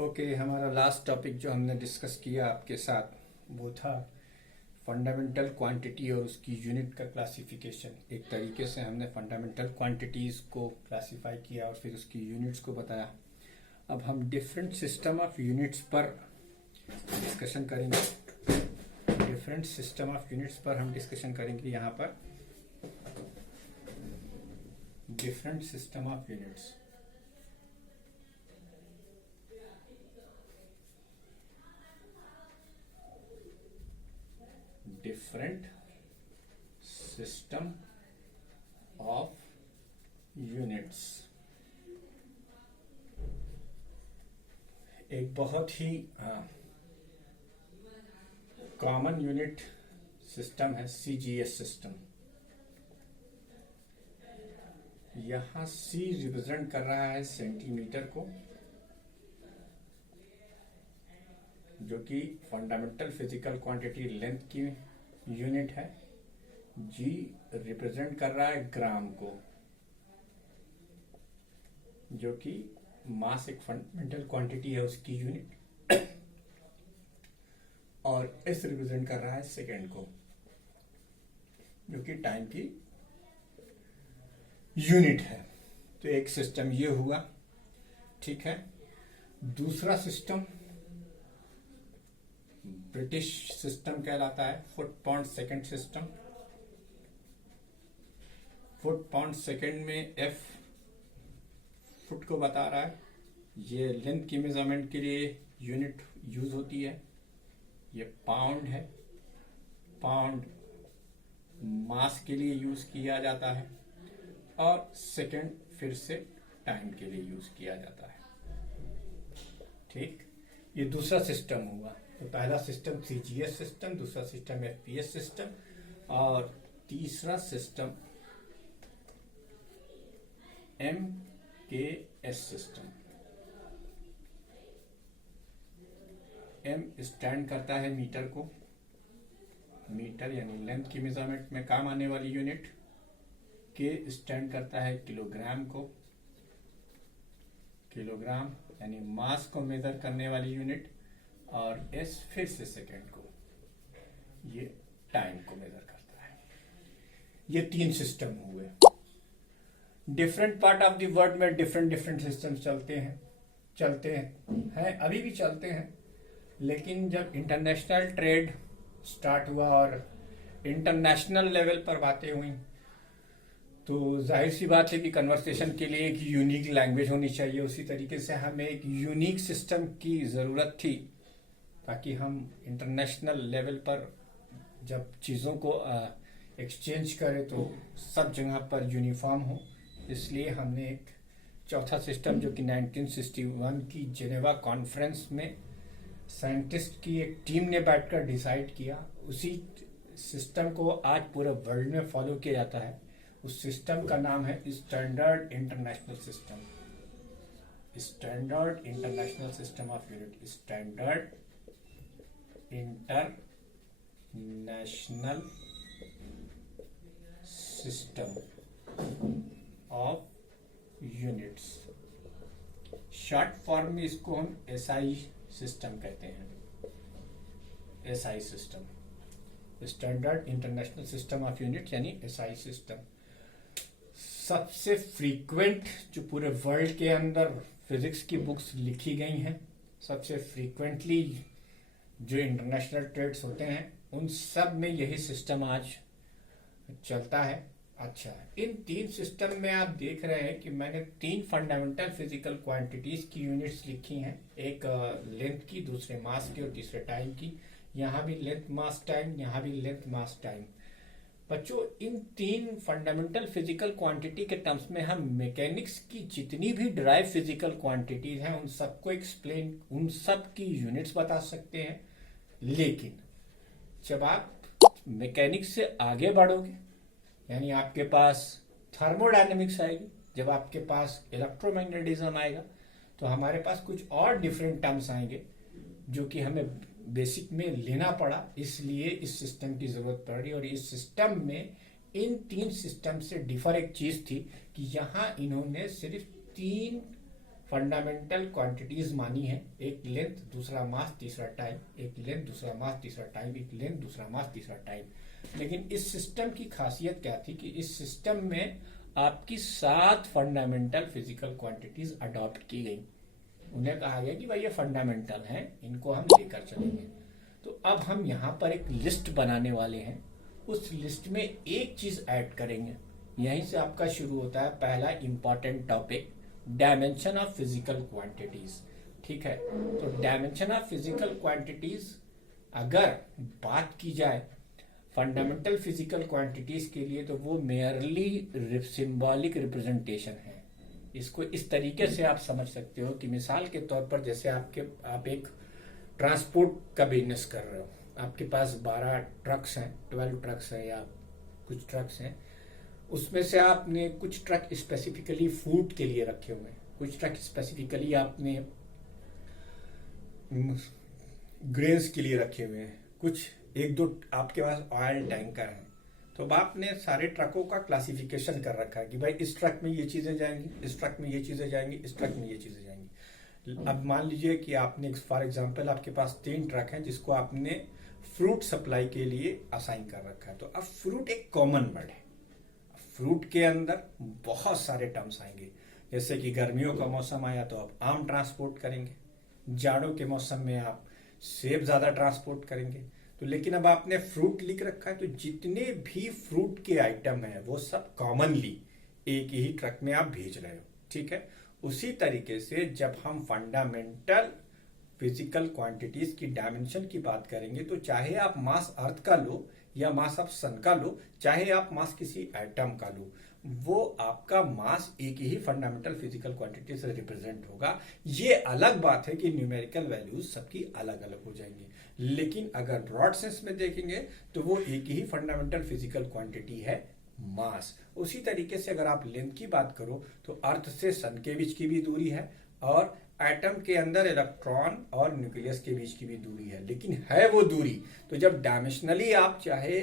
Okay, हमारा last topic जो हमने डिस्कस किया आपके साथ वो था फंडामेंटल क्वांटिटी और उसकी यूनिट का क्लासिफिकेशन। एक तरीके से हमने फंडामेंटल क्वांटिटीज़ को क्लासिफाई किया और फिर उसकी यूनिट्स को बताया। अब हम डिफरेंट सिस्टम ऑफ यूनिट्स पर डिस्कशन करेंगे। डिफरेंट सिस्टम ऑफ यूनिट्स पर हम डिस्कशन करेंगे। यहाँ पर different system of units, different system of units. एक बहुत ही कॉमन यूनिट सिस्टम है सीजीएस सिस्टम। यहां सी रिप्रेजेंट कर रहा है सेंटीमीटर को, जो कि फंडामेंटल फिजिकल क्वांटिटी लेंथ की यूनिट है। जी रिप्रेजेंट कर रहा है ग्राम को, जो कि मास एक फंडामेंटल क्वांटिटी है उसकी यूनिट। और एस रिप्रेजेंट कर रहा है सेकेंड को, जो कि टाइम की यूनिट है। तो एक सिस्टम ये हुआ, ठीक है। दूसरा सिस्टम ब्रिटिश सिस्टम कहलाता है, foot pound second system. Foot pound second में एफ फुट को बता रहा है। ये लेंथ की मेजरमेंट के लिए यूनिट यूज होती है। ये पाउंड है, पाउंड मास के लिए यूज किया जाता है और सेकेंड फिर से टाइम के लिए यूज किया जाता है। ठीक, ये दूसरा सिस्टम हुआ। तो पहला सिस्टम सीजीएस सिस्टम, दूसरा सिस्टम एफपीएस सिस्टम और तीसरा system MKS system. M stand करता है मीटर को, मीटर यानी लेंथ की मेजरमेंट में काम आने वाली यूनिट। के स्टैंड करता है किलोग्राम को, किलोग्राम यानी मास को मेजर करने वाली यूनिट। और एस फिर से सेकेंड को, ये टाइम को मेजर करता है। ये तीन सिस्टम हुए। Different part of the world में डिफरेंट डिफरेंट सिस्टम चलते हैं, अभी भी चलते हैं। लेकिन जब इंटरनेशनल ट्रेड स्टार्ट हुआ और इंटरनेशनल लेवल पर बातें हुई, तो जाहिर सी बात है कि कन्वर्सेशन के लिए एक यूनिक लैंग्वेज होनी चाहिए। उसी तरीके से हमें एक यूनिक सिस्टम की ज़रूरत थी, ताकि हम इंटरनेशनल लेवल पर जब चीज़ों को एक्सचेंज करें तो सब जगह पर यूनिफॉर्म हो। इसलिए हमने एक चौथा सिस्टम, जो कि 1961 की जेनेवा कॉन्फ्रेंस में साइंटिस्ट की एक टीम ने बैठकर डिसाइड किया, उसी सिस्टम को आज पूरे वर्ल्ड में फॉलो किया जाता है। उस सिस्टम का नाम है standard international system. Standard international system of unit, standard international system of units. Short form में इसको हम एसआई सिस्टम कहते हैं। SI system, standard international system of unit यानी एसआई सिस्टम। सबसे फ्रीक्वेंट जो पूरे वर्ल्ड के अंदर फिजिक्स की बुक्स लिखी गई हैं, सबसे फ्रीक्वेंटली जो इंटरनेशनल ट्रेड्स होते हैं, उन सब में यही सिस्टम आज चलता है। अच्छा, इन तीन सिस्टम में आप देख रहे हैं कि मैंने तीन फंडामेंटल फिजिकल क्वांटिटीज की यूनिट्स लिखी हैं। एक लेंथ की, दूसरे मास की और तीसरे टाइम की। यहाँ भी लेंथ मास टाइम, यहाँ भी लेंथ मास टाइम। बच्चों, इन तीन फंडामेंटल फिजिकल क्वांटिटी के टर्म्स में हम मैकेनिक्स की जितनी भी ड्राइव फिजिकल क्वांटिटीज हैं उन सबको एक्सप्लेन, उन सब की यूनिट्स बता सकते हैं। लेकिन जब आप मैकेनिक्स से आगे बढ़ोगे, यानी आपके पास थर्मोडायनेमिक्स आएगी, जब आपके पास इलेक्ट्रोमैग्नेटिज्म आएगा, तो हमारे पास कुछ और डिफरेंट टर्म्स आएंगे जो कि हमें बेसिक में लेना पड़ा। इसलिए इस सिस्टम की जरूरत पड़ी। और इस सिस्टम में इन तीन सिस्टम से डिफर एक चीज थी कि यहाँ इन्होंने सिर्फ तीन फंडामेंटल क्वांटिटीज मानी है, एक लेंथ, दूसरा मास, तीसरा टाइम, एक लेंथ, दूसरा मास, तीसरा टाइम, एक लेंथ, दूसरा मास, तीसरा टाइम। लेकिन इस सिस्टम की खासियत क्या थी कि इस सिस्टम में आपकी 7 फंडामेंटल फिजिकल क्वांटिटीज अडॉप्ट की गई। उन्हें कहा गया कि भाई ये फंडामेंटल हैं, इनको हम लेकर चलेंगे। तो अब हम यहाँ पर एक लिस्ट बनाने वाले हैं, उस लिस्ट में एक चीज ऐड करेंगे। यहीं से आपका शुरू होता है पहला important topic, dimension of physical quantities. ठीक है, तो डायमेंशन ऑफ फिजिकल क्वांटिटीज अगर बात की जाए फंडामेंटल फिजिकल क्वांटिटीज के लिए, तो वो मेयरली सिंबॉलिक रिप्रेजेंटेशन है। इसको इस तरीके से आप समझ सकते हो कि मिसाल के तौर पर जैसे आप एक ट्रांसपोर्ट का बिजनेस कर रहे हो, आपके पास 12 ट्रक्स हैं, 12 ट्रक्स हैं या कुछ ट्रक्स हैं, उसमें से आपने कुछ ट्रक स्पेसिफिकली फूड के लिए रखे हुए हैं, कुछ ट्रक स्पेसिफिकली आपने ग्रेन्स के लिए रखे हुए हैं, कुछ एक दो आपके पास ऑयल टैंकर हैं। तो अब आपने सारे ट्रकों का क्लासिफिकेशन कर रखा है कि भाई इस ट्रक में ये चीजें जाएंगी, इस ट्रक में ये चीजें जाएंगी, इस ट्रक में ये चीजें जाएंगी। अब मान लीजिए कि आपने फॉर एग्जांपल आपके पास 3 ट्रक हैं जिसको आपने फ्रूट सप्लाई के लिए असाइन कर रखा है। तो अब फ्रूट एक कॉमन वर्ड है, फ्रूट के अंदर बहुत सारे टर्म्स आएंगे। जैसे कि गर्मियों का मौसम आया तो आप आम ट्रांसपोर्ट करेंगे, जाड़ों के मौसम में आप सेब ज्यादा ट्रांसपोर्ट करेंगे। तो लेकिन अब आपने फ्रूट लिख रखा है, तो जितने भी फ्रूट के आइटम हैं वो सब कॉमनली एक ही ट्रक में आप भेज रहे हो। ठीक है, उसी तरीके से जब हम फंडामेंटल फिजिकल क्वांटिटीज की डायमेंशन की बात करेंगे, तो चाहे आप मास अर्थ का लो या मास ऑफ सन का लो, चाहे आप मास किसी एटम का लो, वो आपका मास एक ही फंडामेंटल फिजिकल क्वांटिटी से रिप्रेजेंट होगा। ये अलग बात है कि न्यूमेरिकल वैल्यूज सबकी अलग अलग हो जाएंगी, लेकिन अगर ब्रॉड सेंस में देखेंगे तो वो एक ही फंडामेंटल फिजिकल क्वांटिटी है, मास। उसी तरीके से अगर आप लेंथ की बात करो तो अर्थ से सन के बीच की भी दूरी है और एटम के अंदर इलेक्ट्रॉन और न्यूक्लियस के बीच की भी दूरी है, लेकिन है वो दूरी। तो जब डायमेंशनली आप चाहे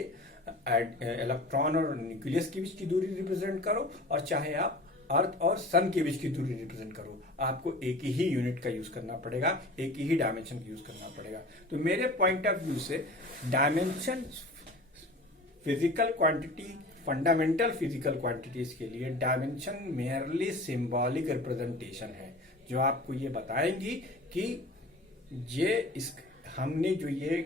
इलेक्ट्रॉन और न्यूक्लियस के बीच की दूरी रिप्रेजेंट करो और चाहे आप अर्थ और सन के बीच की दूरी रिप्रेजेंट करो, आपको एक ही यूनिट का यूज करना पड़ेगा, एक ही डायमेंशन का यूज करना पड़ेगा। तो मेरे पॉइंट ऑफ व्यू से dimension physical quantity, fundamental physical quantities के लिए डायमेंशन मेयरली सिंबॉलिक रिप्रेजेंटेशन है, जो आपको ये बताएंगी कि हमने जो ये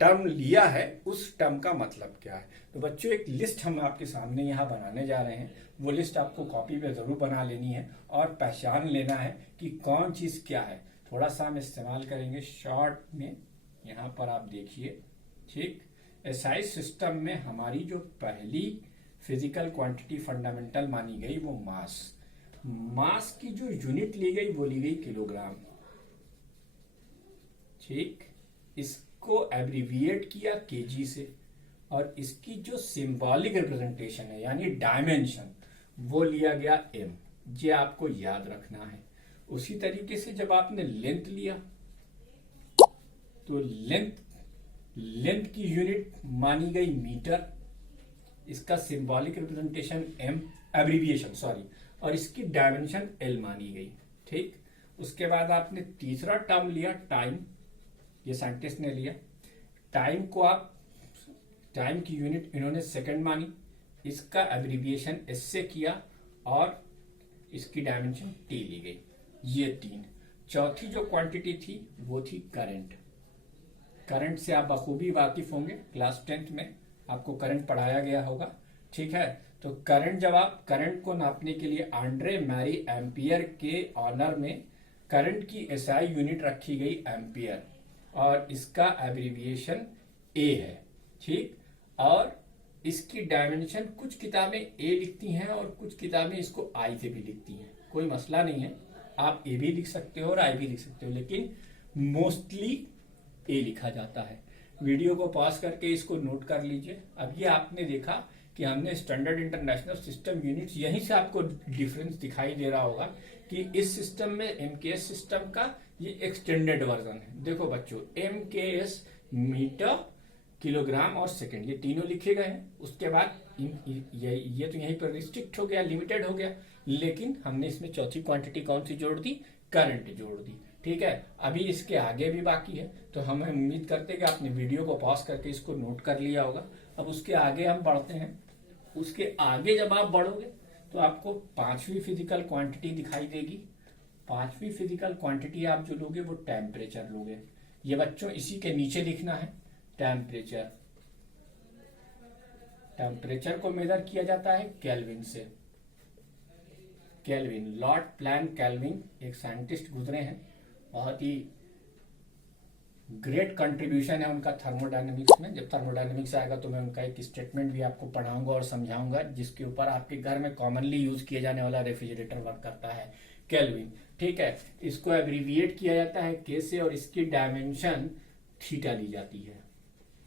टर्म लिया है उस टर्म का मतलब क्या है। तो बच्चों एक लिस्ट हम आपके सामने यहाँ बनाने जा रहे हैं, वो लिस्ट आपको कॉपी पे जरूर बना लेनी है और पहचान लेना है कि कौन चीज क्या है। थोड़ा सा हम इस्तेमाल करेंगे शॉर्ट में, यहाँ पर आप देखिए। ठीक, एसआई सिस्टम में हमारी जो पहली फिजिकल क्वांटिटी फंडामेंटल मानी गई वो मास की जो यूनिट ली गई वो ली गई किलोग्राम। ठीक, इसको एब्रीविएट किया केजी से, और इसकी जो सिंबॉलिक रिप्रेजेंटेशन है यानी डायमेंशन वो लिया गया एम। ये आपको याद रखना है। उसी तरीके से जब आपने लेंथ लिया तो लेंथ की यूनिट मानी गई मीटर, इसका symbolic representation M, abbreviation sorry, और इसकी डायमेंशन एल मानी गई। ठीक, उसके बाद आपने तीसरा टर्म लिया टाइम, ये साइंटिस्ट ने लिया। टाइम को आप, टाइम की यूनिट इन्होंने सेकंड मानी, इसका एब्रीविएशन एस से किया और इसकी डायमेंशन टी ली गई। ये 3। चौथी जो क्वांटिटी थी वो थी करंट। करंट से आप बखूबी वाकिफ होंगे, क्लास 10th में आपको करंट पढ़ाया गया होगा। ठीक है, तो करंट, जब आप करंट को नापने के लिए आंड्रे मैरी एम्पियर के ऑनर में करंट की एसआई यूनिट रखी गई एम्पियर, और इसका एब्रीविएशन ए है। ठीक, और इसकी डायमेंशन कुछ किताबें ए लिखती हैं और कुछ किताबें इसको आई से भी लिखती हैं, कोई मसला नहीं है, आप ए भी लिख सकते हो और आई भी लिख सकते हो, लेकिन मोस्टली ए लिखा जाता है। वीडियो को पॉज करके इसको नोट कर लीजिए। अब ये आपने देखा कि हमने स्टैंडर्ड इंटरनेशनल सिस्टम यूनिट्स, यहीं से आपको डिफरेंस दिखाई दे रहा होगा कि इस सिस्टम में एमकेएस सिस्टम का ये एक्सटेंडेड वर्जन है। देखो बच्चों, एमकेएस मीटर किलोग्राम और सेकंड, ये तीनों लिखे गए हैं। उसके बाद ये तो यहीं पर रिस्ट्रिक्ट हो गया, लिमिटेड हो गया, लेकिन हमने इसमें चौथी क्वांटिटी कौन सी जोड़ दी? करंट जोड़ दी। ठीक है, अभी इसके आगे भी बाकी है, तो हम उम्मीद करते हैं कि आपने वीडियो को पॉज करके इसको नोट कर लिया होगा। अब उसके आगे हम बढ़ते हैं। उसके आगे जब आप बढ़ोगे तो आपको पांचवी फिजिकल क्वांटिटी दिखाई देगी। पांचवी फिजिकल क्वांटिटी आप जो लोगे वो टेम्परेचर लोगे। ये बच्चों इसी के नीचे लिखना है, टेम्परेचर। टेम्परेचर को मेजर किया जाता है केल्विन से। केल्विन, लॉर्ड प्लैंक केल्विन एक साइंटिस्ट गुजरे हैं, बहुत ही ग्रेट कंट्रीब्यूशन है उनका थर्मोडायनेमिक्स में। जब थर्मोडायनेमिक्स आएगा तो मैं उनका एक स्टेटमेंट भी आपको पढ़ाऊंगा और समझाऊंगा, जिसके ऊपर आपके घर में कॉमनली यूज किया जाने वाला रेफ्रिजरेटर वर्क करता है, केल्विन। ठीक है, इसको एब्रीविएट किया जाता है के से, और इसकी डायमेंशन थीटा ली जाती है।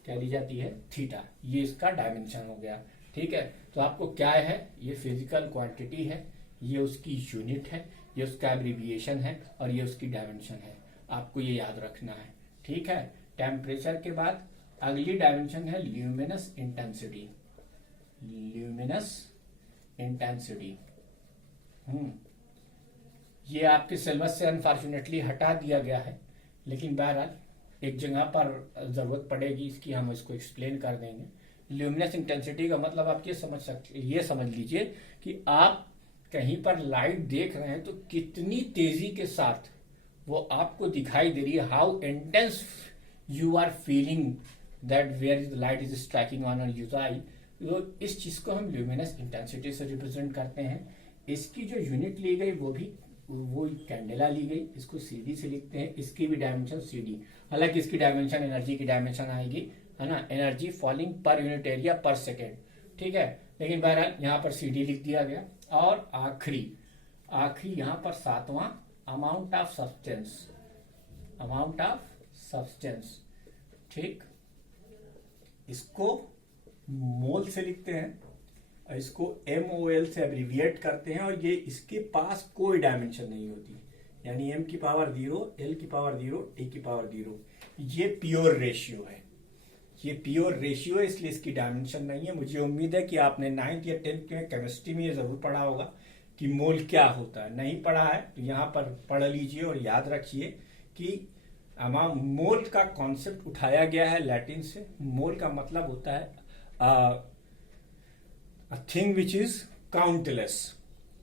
क्या ली जाती है? थीटा। ये इसका डायमेंशन हो गया। ठीक है, तो आपको क्या है? ये फिजिकल क्वांटिटी है, ये उसकी यूनिट है, ये उसका एब्रीविएशन है, और ये उसकी डायमेंशन है। आपको ये याद रखना है। ठीक है, टेम्परेचर के बाद अगली डायमेंशन है ल्यूमिनस इंटेंसिटी। ल्यूमिनस इंटेंसिटी ये आपके सिलेबस से अनफॉर्चुनेटली हटा दिया गया है, लेकिन बहरहाल एक जगह पर जरूरत पड़ेगी इसकी, हम इसको एक्सप्लेन कर देंगे। ल्यूमिनस इंटेंसिटी का मतलब आप ये समझ लीजिए कि आप कहीं पर लाइट देख रहे हैं तो कितनी तेजी के साथ वो आपको दिखाई दे रही है, how intense you are feeling that where is light is striking on your eye. तो इस चीज को हम ल्यूमिनस इंटेंसिटी से रिप्रेजेंट करते हैं। इसकी जो यूनिट ली गई वो कैंडेला ली गई, इसको सीडी से लिखते हैं। इसकी भी डायमेंशन सीडी, हालांकि इसकी डायमेंशन एनर्जी की डायमेंशन आएगी, है ना, energy falling per unit area पर सेकेंड। ठीक है, लेकिन बहरहाल यहाँ पर सीडी लिख दिया गया। और आखिरी यहाँ पर सातवां, amount of substance. Amount of substance, ठीक, इसको मोल से लिखते हैं, इसको MOL से एब्रीविएट करते हैं, और ये इसके पास कोई डायमेंशन नहीं होती, यानी m की पावर 0, l की पावर 0, t की पावर 0। ये प्योर रेशियो है, ये प्योर रेशियो है, इसलिए इसकी डायमेंशन नहीं है। मुझे उम्मीद है कि आपने 9th या 10th में केमिस्ट्री में ये जरूर पढ़ा होगा कि मोल क्या होता है। नहीं पढ़ा है तो यहाँ पर पढ़ लीजिए और याद रखिए कि मोल का कॉन्सेप्ट उठाया गया है लैटिन से। मोल का मतलब होता है थिंग विच इज काउंटलेस।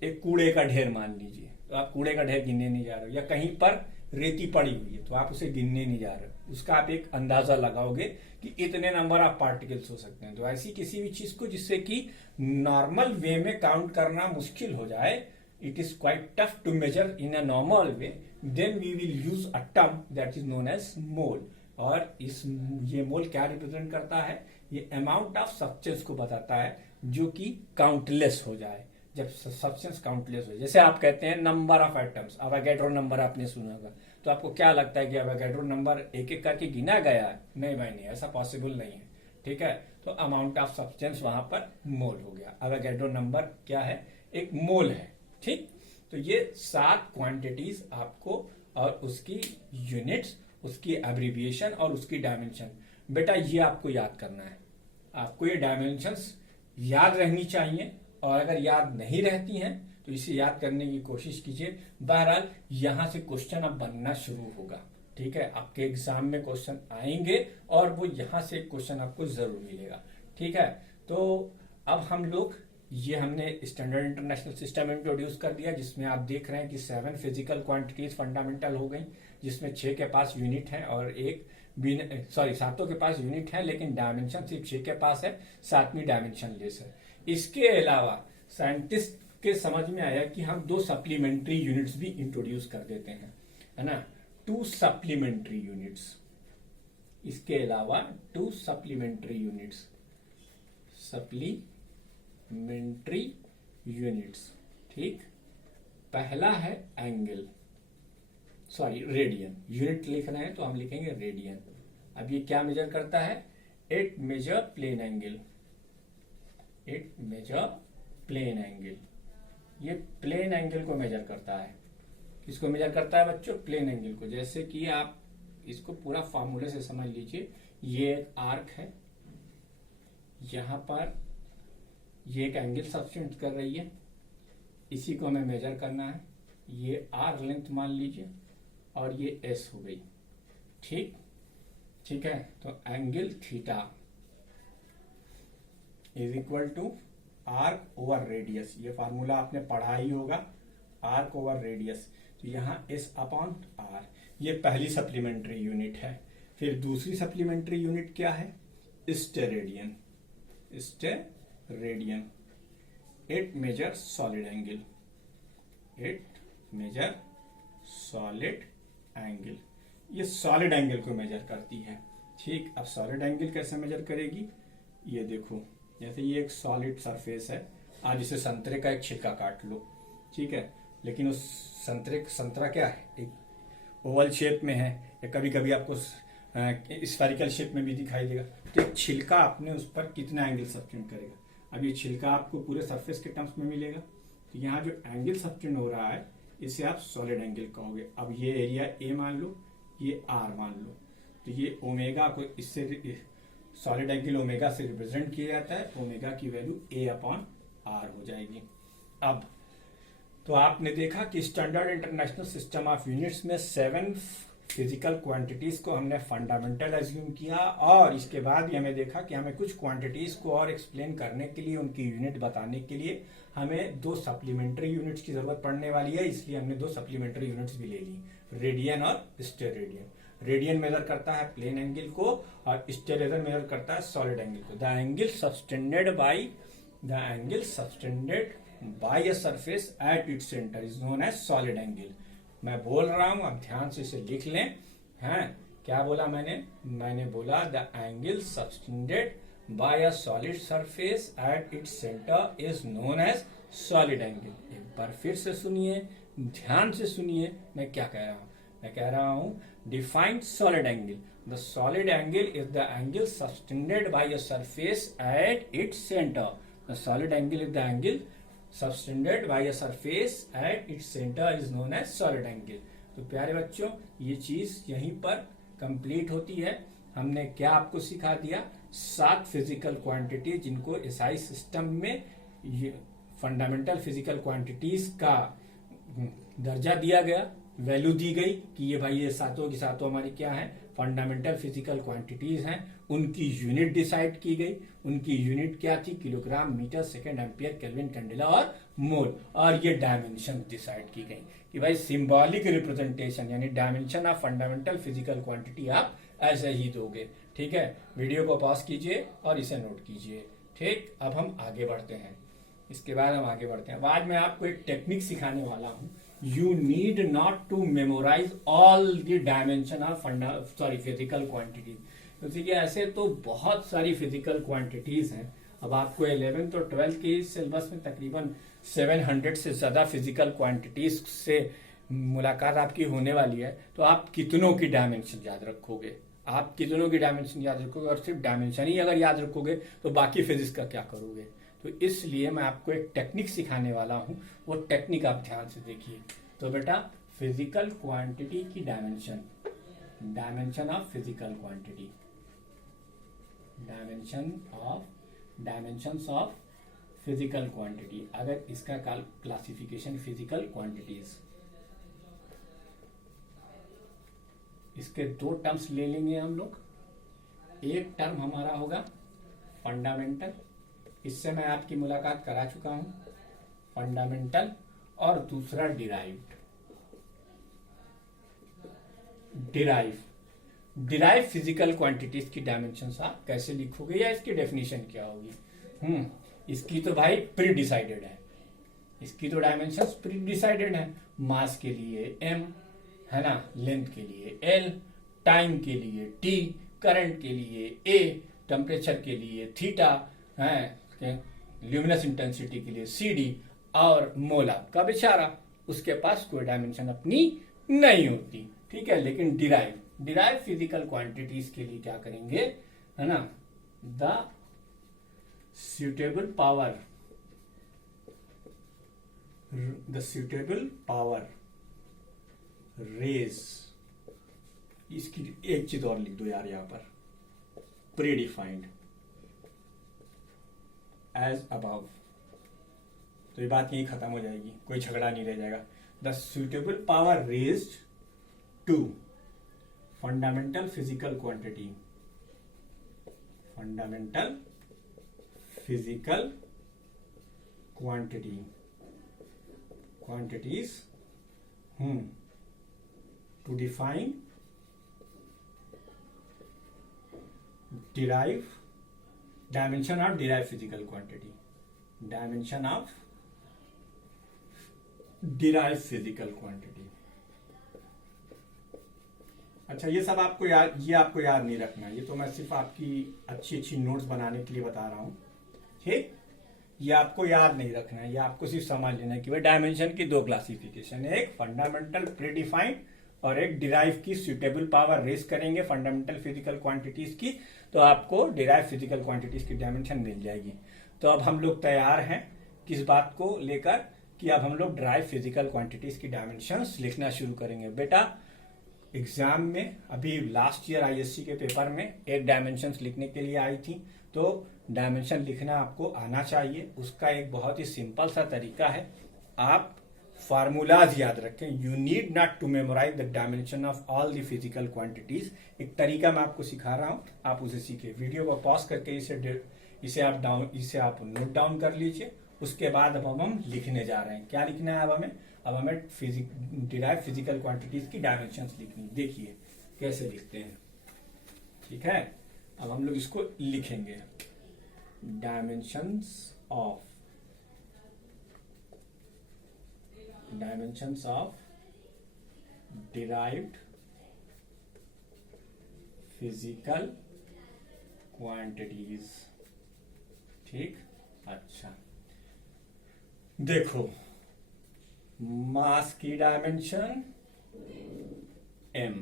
एक कूड़े का ढेर मान लीजिए, तो आप कूड़े का ढेर गिनने नहीं जा रहे हो, या कहीं पर रेती पड़ी हुई है तो आप उसे गिनने नहीं जा रहे हो, उसका आप एक अंदाजा लगाओगे कि इतने नंबर ऑफ पार्टिकल्स हो सकते हैं। तो ऐसी किसी भी चीज को जिससे कि नॉर्मल वे में काउंट करना मुश्किल हो जाए, it is quite tough to measure in a normal way, then we will use a term that is known as mole. और ये मोल क्या रिप्रेजेंट करता है? ये अमाउंट ऑफ सब्सटेंस को बताता है जो कि काउंटलेस हो जाए। जब सब्सटेंस काउंटलेस हो, जैसे आप कहते हैं number of atoms, Avogadro number आपने सुना होगा, तो आपको क्या लगता है कि अवोगाड्रो नंबर एक एक करके गिना गया है? नहीं भाई नहीं, ऐसा पॉसिबल नहीं है। ठीक है, तो अमाउंट ऑफ सब्सटेंस वहां पर मोल हो गया। अवोगाड्रो नंबर क्या है? एक मोल है। ठीक, तो ये 7 क्वांटिटीज आपको, और उसकी यूनिट्स, उसकी एब्रीविएशन और उसकी डायमेंशन, बेटा ये आपको याद करना है। आपको ये डायमेंशंस याद रहनी चाहिए, और अगर याद नहीं रहती हैं तो इसे याद करने की कोशिश कीजिए। बहरहाल यहां से क्वेश्चन अब बनना शुरू होगा। ठीक है, आपके एग्जाम में क्वेश्चन आएंगे और वो यहां से क्वेश्चन आपको जरूर मिलेगा। ठीक है, तो अब हम लोग हमने स्टैंडर्ड इंटरनेशनल सिस्टम इंट्रोड्यूस कर दिया, जिसमें आप देख रहे हैं कि 7 फिजिकल क्वांटिटीज फंडामेंटल हो गई, जिसमें 6 के पास यूनिट है और 7 के पास यूनिट है, लेकिन डायमेंशन सिर्फ 6 के पास है, 7वीं डायमेंशन लेस है। इसके अलावा साइंटिस्ट के समझ में आया कि हम 2 सप्लीमेंट्री यूनिट्स भी इंट्रोड्यूस कर देते हैं, है ना, 2 सप्लीमेंट्री यूनिट्स। इसके अलावा 2 सप्लीमेंट्री यूनिट्स, सप्लीमेंट्री यूनिट्स। ठीक, पहला है एंगल, रेडियन। यूनिट लिख रहे हैं तो हम लिखेंगे रेडियन। अब ये क्या मेजर करता है? It measure plane angle. It measure plane angle. ये प्लेन एंगल को मेजर करता है। किसको मेजर करता है बच्चों? प्लेन एंगल को। जैसे कि आप इसको पूरा फार्मूले से समझ लीजिए ये एक आर्क है, यहां पर ये एक एंगल सब्सटेंट कर रही है, इसी को हमें मेजर करना है। ये आर लेंथ मान लीजिए और ये एस हो गई। ठीक है, तो angle theta is equal to arc over radius. ये फार्मूला आपने पढ़ा ही होगा, आर्क ओवर रेडियस। तो यहाँ एस अपॉन आर, ये पहली सप्लीमेंट्री यूनिट है। फिर दूसरी सप्लीमेंट्री यूनिट क्या है? Steradian. Steradian it measure solid angle, it measure solid angle. ये सॉलिड एंगल को मेजर करती है। ठीक, अब सॉलिड एंगल कैसे मेजर करेगी? ये देखो, जैसे ये एक सॉलिड सरफेस है, आज इसे संतरे का एक छिलका काट लो, ठीक है, लेकिन उस संतरा क्या है? एक ओवल शेप में है, या कभी कभी आपको स्फेरिकल शेप में भी दिखाई देगा। तो एक छिलका आपने उस पर कितना एंगल सब्टेंड करेगा? अब ये छिलका आपको पूरे सरफेस के टर्म्स में मिलेगा। तो यहाँ जो एंगल सब्टेंड हो रहा है इसे आप सॉलिड एंगल कहोगे। अब ये एरिया ए मान लो, ये आर मान लो, तो ये ओमेगा को इससे सॉलिड एंगल ओमेगा से रिप्रेजेंट किया जाता है। ओमेगा की वैल्यू ए अपॉन आर हो जाएगी। अब तो आपने देखा कि standard international system of units में 7 फिजिकल क्वांटिटीज को हमने फंडामेंटल एज्यूम किया, और इसके बाद ही हमें देखा कि हमें कुछ क्वांटिटीज को और एक्सप्लेन करने के लिए, उनकी यूनिट बताने के लिए हमें 2 सप्लीमेंट्री यूनिट्स की जरूरत पड़ने वाली है। इसलिए हमने 2 सप्लीमेंट्री यूनिट्स भी ले ली, रेडियन और स्टेरेडियन। रेडियन मेजर करता है प्लेन एंगल को और स्टेरेडियन मेजर करता है सॉलिड एंगल को। The angle subtended by a surface at its centre is known as solid angle. मैं बोल रहा हूं, आप ध्यान से इसे लिख लें। हैं, क्या बोला मैंने बोला the angle subtended by a solid surface at its centre is known as solid angle. एक बार फिर से सुनिए, ध्यान से सुनिए मैं क्या कह रहा हूं। मैं कह रहा हूं define solid angle. The solid angle is the angle subtended by a surface at its centre. The solid angle is the angle subtended by a surface at its center is known as solid angle। तो प्यारे बच्चों, ये चीज यहीं पर complete होती है। हमने क्या आपको सिखा दिया? 7 फिजिकल क्वांटिटी जिनको एसआई सिस्टम में फंडामेंटल फिजिकल क्वांटिटीज का दर्जा दिया गया, वैल्यू दी गई कि ये भाई ये सातों की सातों हमारी क्या है? फंडामेंटल फिजिकल क्वांटिटीज हैं। उनकी यूनिट डिसाइड की गई। उनकी यूनिट क्या थी? Kilogram, metre, second, ampere, kelvin, candela और मोल। और ये डायमेंशन डिसाइड की गई कि भाई सिंबॉलिक रिप्रेजेंटेशन यानी dimension of fundamental physical quantity आप ऐसे ही दोगे। ठीक है, वीडियो को पॉज कीजिए और इसे नोट कीजिए। ठीक, अब हम आगे बढ़ते हैं। इसके बाद हम आगे बढ़ते हैं। आज मैं आपको एक टेक्निक सिखाने वाला हूं। You need not to memorize all the dimension of physical quantities। क्योंकि ऐसे तो बहुत सारी फिजिकल क्वांटिटीज हैं। अब आपको 11th और 12th के सिलेबस में तकरीबन 700 से ज्यादा फिजिकल क्वांटिटीज से मुलाकात आपकी होने वाली है। तो आप कितनों की डायमेंशन याद रखोगे? आप कितनों की डायमेंशन याद रखोगे? और सिर्फ डायमेंशन ही अगर याद रखोगे तो बाकी फिजिक्स का क्या करोगे? तो इसलिए मैं आपको एक टेक्निक सिखाने वाला हूं। वो टेक्निक आप ध्यान से देखिए। तो बेटा, फिजिकल क्वांटिटी की dimension of physical quantity, dimensions of physical quantity. अगर इसका क्लासिफिकेशन फिजिकल क्वांटिटीज, इसके 2 टर्म्स ले लेंगे हम लोग। एक टर्म हमारा होगा फंडामेंटल, इससे मैं आपकी मुलाकात करा चुका हूं, फंडामेंटल। और दूसरा डिराइव फिजिकल क्वांटिटीज की डायमेंशंस आप कैसे लिखोगे या इसकी डेफिनेशन क्या होगी? इसकी तो भाई प्री डिसाइडेड है। इसकी तो डायमेंशंस प्री डिसाइडेड है। मास के लिए m है ना, लेंथ के लिए l, टाइम के लिए t, करंट के लिए a, टेम्परेचर के लिए थीटा है, ल्यूमिनस इंटेंसिटी के लिए CD, और मोल आपका बेचारा, उसके पास कोई डायमेंशन अपनी नहीं होती। ठीक है, लेकिन डिराइव फिजिकल क्वांटिटीज के लिए क्या करेंगे, है ना, द सुटेबल पावर रेज। इसकी एक चीज और लिख दो यार, यहां पर प्रीडिफाइंड एज अबव। तो ये बात यही खत्म हो जाएगी, कोई झगड़ा नहीं रह जाएगा। The suitable power raised to fundamental physical quantity, fundamental physical quantity, quantities to define, derive, dimension of derived physical quantity, dimension of derived physical quantity। अच्छा, ये सब आपको याद, ये आपको याद नहीं रखना, ये तो मैं सिर्फ आपकी अच्छी अच्छी नोट्स बनाने के लिए बता रहा हूं, ठीक। ये आपको याद नहीं रखना है, ये आपको सिर्फ समझ लेना है कि भाई डायमेंशन की दो क्लासिफिकेशन है, एक फंडामेंटल प्रीडिफाइंड और एक डिराइव की। सुटेबल पावर रेस करेंगे फंडामेंटल फिजिकल क्वांटिटीज की, तो आपको डिराइव फिजिकल क्वांटिटीज की डायमेंशन मिल जाएगी। तो अब हम लोग तैयार हैं किस बात को लेकर कि अब हम लोग डिराइव फिजिकल क्वांटिटीज की डायमेंशंस लिखना शुरू करेंगे। बेटा एग्जाम में अभी लास्ट ईयर आईएससी के पेपर में एक डायमेंशंस लिखने के लिए आई थी, तो डायमेंशन लिखना आपको आना चाहिए। उसका एक बहुत ही सिंपल सा तरीका है, आप फार्मूलाज याद रखें। You need not to memorise the dimension of all the physical quantities. एक तरीका मैं आपको सिखा रहा हूं, आप उसे सीखिए। वीडियो को पॉज करके इसे आप नोट डाउन कर लीजिए। उसके बाद अब हम लिखने जा रहे हैं। क्या लिखना है अब हमें डिराइव फिजिकल क्वांटिटीज की डायमेंशंस लिखनी। देखिए कैसे लिखते हैं, ठीक है। अब हम लोग इसको लिखेंगे, dimensions of derived physical quantities, ठीक। अच्छा देखो, मास की डायमेंशन m,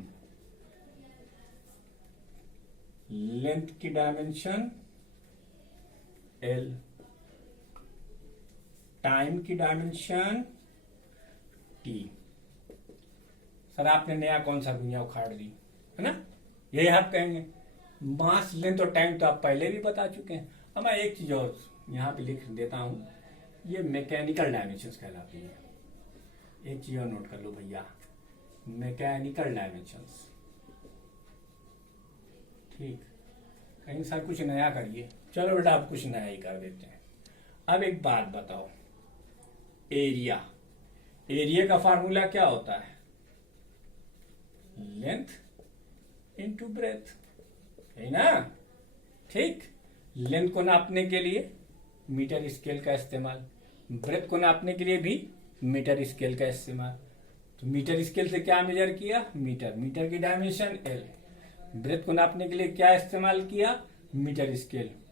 लेंथ की डायमेंशन l, टाइम की डायमेंशन t। सर आपने नया कौन सा दुनिया उखाड़ दी है ना, यही आप कहेंगे। मास, लेंथ और टाइम तो आप पहले भी बता चुके हैं। अब मैं एक चीज और यहां पे लिख देता हूं, ये मैकेनिकल डायमेंशंस कहलाती है। एक चीज और नोट कर लो भैया, मैकेनिकल डायमेंशंस, ठीक। कहीं सर कुछ नया करिए, चलो बेटा आप कुछ नया ही कर देते हैं। अब एक बात बताओ, एरिया, एरिया का फार्मूला क्या होता है? लेंथ इंटू ब्रेथ, है ना, ठीक। लेंथ को नापने के लिए मीटर स्केल का इस्तेमाल, ब्रेथ को नापने के लिए भी मीटर स्केल का इस्तेमाल। तो मीटर स्केल से क्या मेजर किया? मीटर, मीटर की डायमेंशन l। ब्रेथ को नापने के लिए क्या इस्तेमाल किया? Metre scale.